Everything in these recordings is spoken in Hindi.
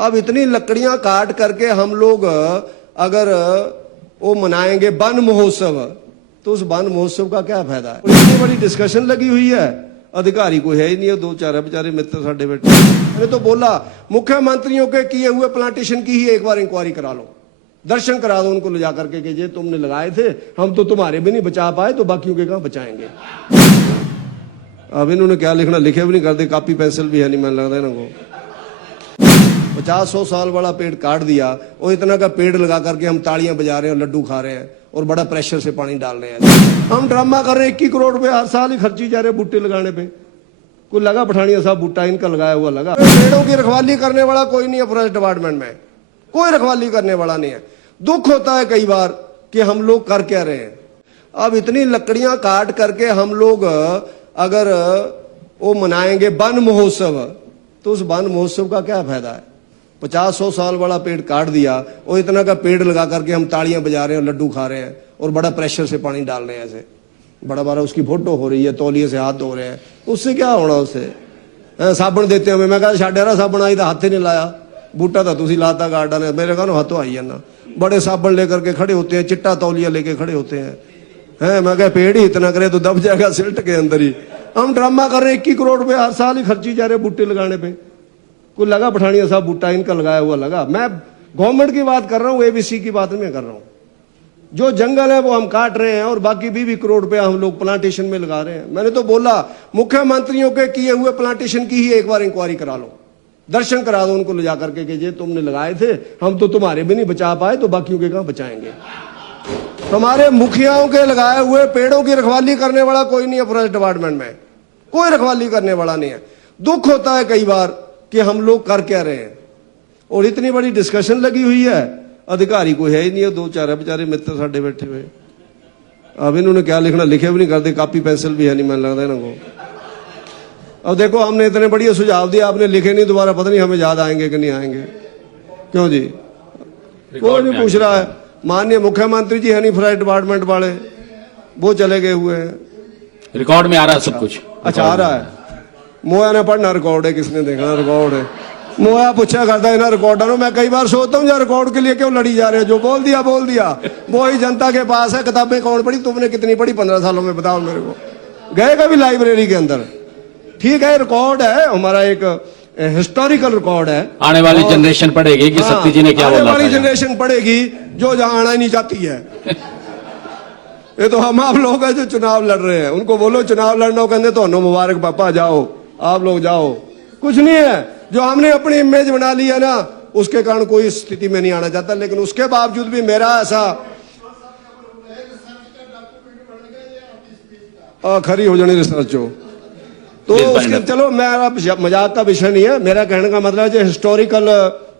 अब इतनी लकड़ियां काट करके हम लोग अगर वो मनाएंगे वन महोत्सव, तो उस वन महोत्सव का क्या फायदा है? इतनी बड़ी डिस्कशन लगी हुई है, अधिकारी कोई है ही नहीं है, दो चार है बेचारे मित्र साढ़े बैठे। मैंने तो बोला मुख्यमंत्रियों के किए हुए प्लांटेशन की ही एक बार इंक्वायरी करा लो, दर्शन करा दो उनको ले जाकर के कि ये तुमने लगाए थे, हम तो तुम्हारे भी नहीं बचा पाए, तो बाकियों के कहां बचाएंगे। अब इन्होंने क्या लिखना, लिखे भी नहीं करते, कॉपी पेंसिल भी है नहीं, मैंने लगता है इनको। 50-100 साल वाला पेड़ काट दिया और इतना का पेड़ लगा करके हम तालियां बजा रहे हैं और लड्डू खा रहे हैं और बड़ा प्रेशर से पानी डाल रहे हैं। हम ड्रामा कर रहे हैं, 21 करोड़ रुपए हर साल ही खर्ची जा रहे बूटे लगाने पे। कोई लगा पठानिया साहब बूटा इनका लगाया हुआ लगा। पेड़ों की रखवाली करने वाला कोई नहीं है फॉरेस्ट डिपार्टमेंट में, कोई रखवाली करने वाला नहीं है। दुख होता है कई बार कि हम लोग कर क्या रहे हैं। अब इतनी लकड़ियां काट करके हम लोग अगर वो मनाएंगे वन महोत्सव, तो उस वन महोत्सव का क्या फायदा है? 50-100 साल वाला पेड़ काट दिया और इतना का पेड़ लगा करके हम तालियां बजा रहे हैं और लड्डू खा रहे हैं और बड़ा प्रेशर से पानी डाल रहे हैं। ऐसे बड़ा बड़ा उसकी फोटो हो रही है, तौलिए से हाथ धो रहे हैं, उससे क्या होना? उससे साबुन देते हमें। मैं कहा छाड़ा साबुन आई तो हाथ ही नहीं लाया, बूटा था तुसी लाता गार्डन है, मेरे कहा हाथों आई है ना। बड़े साबुन लेकर के खड़े होते हैं, चिट्टा तौलिया लेके खड़े होते हैं। मैं कहा पेड़ ही इतना करे तो दब जाएगा सिल्ट के अंदर ही। हम ड्रामा कर रहे हैं, 21 करोड़ रुपए हर साल ही खर्ची जा रहे बूटे लगाने पे। कोई लगा पठानिया साहब बूटा इनका लगाया हुआ लगा। मैं गवर्नमेंट की बात कर रहा हूं, एबीसी की बात नहीं कर रहा हूं। जो जंगल है वो हम काट रहे हैं और बाकी 20 करोड़ रुपया हम लोग प्लांटेशन में लगा रहे हैं। मैंने तो बोला मुख्यमंत्रियों के किए हुए प्लांटेशन की ही एक बार इंक्वायरी करा लो, दर्शन करा दो उनको ले जाकर के कि ये तुमने लगाए थे, हम तो तुम्हारे भी नहीं बचा पाए, तो बाकियों के कहां बचाएंगे। हमारे मुखियाओं के लगाए हुए पेड़ों की रखवाली करने वाला कोई नहीं है फॉरेस्ट डिपार्टमेंट में, कोई रखवाली करने वाला नहीं है। दुख होता है कई बार कि हम लोग कर क्या रहे हैं। और इतनी बड़ी डिस्कशन लगी हुई है, अधिकारी कोई है ही नहीं है, दो चार है बेचारे मित्र साढ़े बैठे हुए। अब इन्होंने क्या लिखना, लिखे भी नहीं करते, कॉपी पेंसिल भी है नहीं, मैंने लगता है इनको। अब देखो हमने इतने बढ़िया सुझाव दिया, आपने लिखे नहीं, दोबारा पता नहीं हमें याद आएंगे कि नहीं आएंगे। क्यों जी? कोई नहीं पूछ रहा है। माननीय मुख्यमंत्री जी है नहीं फॉरेस्ट डिपार्टमेंट वाले, वो चले गए हुए हैं। रिकॉर्ड में आ रहा है सब कुछ। अच्छा आ रहा है। मोया ने पढ़ना रिकॉर्ड है, किसने देखना रिकॉर्ड है? मोया पूछा करता है ना रिकॉर्डर। मैं कई बार सोचता हूँ यार रिकॉर्ड के लिए क्यों लड़ी जा रहे हो, जो बोल दिया बोल दिया, वो ही जनता के पास है। किताबें कौन पढ़ी? तुमने कितनी पढ़ी 15 सालों में, बताओ मेरे को। गए कभी लाइब्रेरी के अंदर? ठीक है रिकॉर्ड है हमारा, एक हिस्टोरिकल रिकॉर्ड है। आने वाली जनरेशन पढ़ेगी कि सत्ती जी ने क्या बोला। आने वाली जनरेशन पढ़ेगी जो जहां आना ही नहीं चाहती है। ये तो हम आप लोग हैं जो चुनाव लड़ रहे हैं, उनको बोलो चुनाव लड़ना, कहते तो मुबारक पापा, जाओ आप लोग जाओ। कुछ नहीं है, जो हमने अपनी इमेज बना ली है ना, उसके कारण कोई स्थिति में नहीं आना चाहता। लेकिन उसके बावजूद भी मेरा ऐसा खरी हो जानी रिसर्च हो तो उसके, चलो मेरा मजाक का विषय नहीं है। मेरा कहने का मतलब है जो हिस्टोरिकल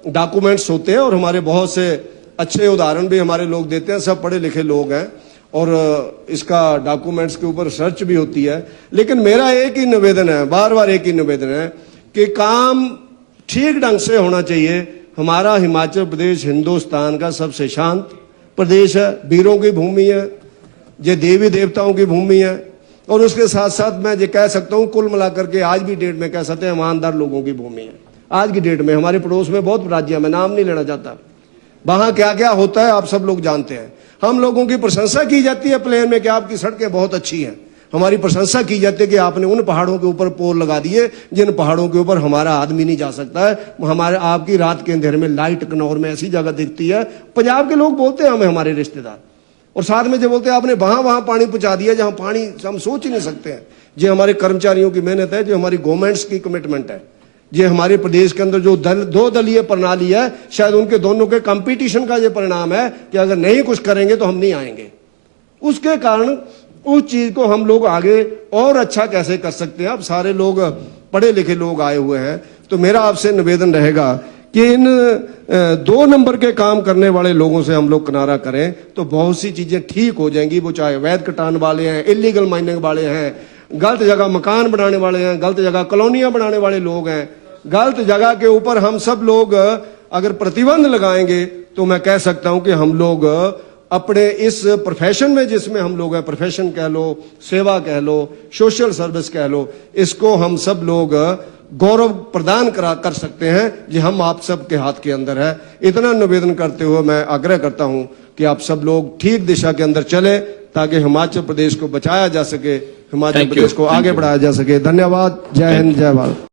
डॉक्यूमेंट्स होते हैं, और हमारे बहुत से अच्छे उदाहरण भी हमारे लोग देते हैं, सब पढ़े लिखे लोग हैं, और इसका डॉक्यूमेंट्स के ऊपर रिसर्च भी होती है। लेकिन मेरा एक ही निवेदन है, बार बार एक ही निवेदन है कि काम ठीक ढंग से होना चाहिए। हमारा हिमाचल प्रदेश हिंदुस्तान का सबसे शांत प्रदेश है, वीरों की भूमि है, ये देवी देवताओं की भूमि है, और उसके साथ साथ मैं ये कह सकता हूँ कुल मिलाकर के आज भी डेट में कह सकते हैं ईमानदार लोगों की भूमि है। आज की डेट में हमारे पड़ोस में बहुत राज्य है, मैं नाम नहीं लेना चाहता, वहां क्या क्या होता है आप सब लोग जानते हैं। हम लोगों की प्रशंसा की जाती है प्लेन में कि आपकी सड़कें बहुत अच्छी हैं, हमारी प्रशंसा की जाती है कि आपने उन पहाड़ों के ऊपर पोल लगा दिए जिन पहाड़ों के ऊपर हमारा आदमी नहीं जा सकता है। हमारे आपकी रात के अंधेरे में लाइट कनौर में ऐसी जगह दिखती है। पंजाब के लोग बोलते हैं हमें, हमारे रिश्तेदार, और साथ में जो बोलते हैं आपने वहां पानी पहुंचा दिया जहां पानी हम सोच ही नहीं सकते हैं। जो हमारे कर्मचारियों की मेहनत है, जो हमारी गवर्नमेंट्स की कमिटमेंट है, ये हमारे प्रदेश के अंदर जो दो दलीय प्रणाली है, शायद उनके दोनों के कंपटीशन का ये परिणाम है कि अगर नहीं कुछ करेंगे तो हम नहीं आएंगे। उसके कारण उस चीज को हम लोग आगे और अच्छा कैसे कर सकते हैं। अब सारे लोग पढ़े लिखे लोग आए हुए हैं, तो मेरा आपसे निवेदन रहेगा कि इन 2 नंबर के काम करने वाले लोगों से हम लोग किनारा करें तो बहुत सी चीजें ठीक हो जाएंगी। वो चाहे अवैध कटान वाले हैं, इलीगल माइनिंग वाले हैं, गलत जगह मकान बनाने वाले हैं, गलत जगह कॉलोनियां बनाने वाले लोग हैं, गलत जगह के ऊपर हम सब लोग अगर प्रतिबंध लगाएंगे तो मैं कह सकता हूं कि हम लोग अपने इस प्रोफेशन में जिसमें हम लोग हैं, प्रोफेशन कह लो, सेवा कह लो, सोशल सर्विस कह लो, इसको हम सब लोग गौरव प्रदान कर सकते हैं कि हम आप सबके हाथ के अंदर है। इतना निवेदन करते हुए मैं आग्रह करता हूं कि आप सब लोग ठीक दिशा के अंदर चले ताकि हिमाचल प्रदेश को बचाया जा सके, हिमाचल Thank you. प्रदेश को Thank आगे you. बढ़ाया जा सके। धन्यवाद। जय हिंद, जय भारत।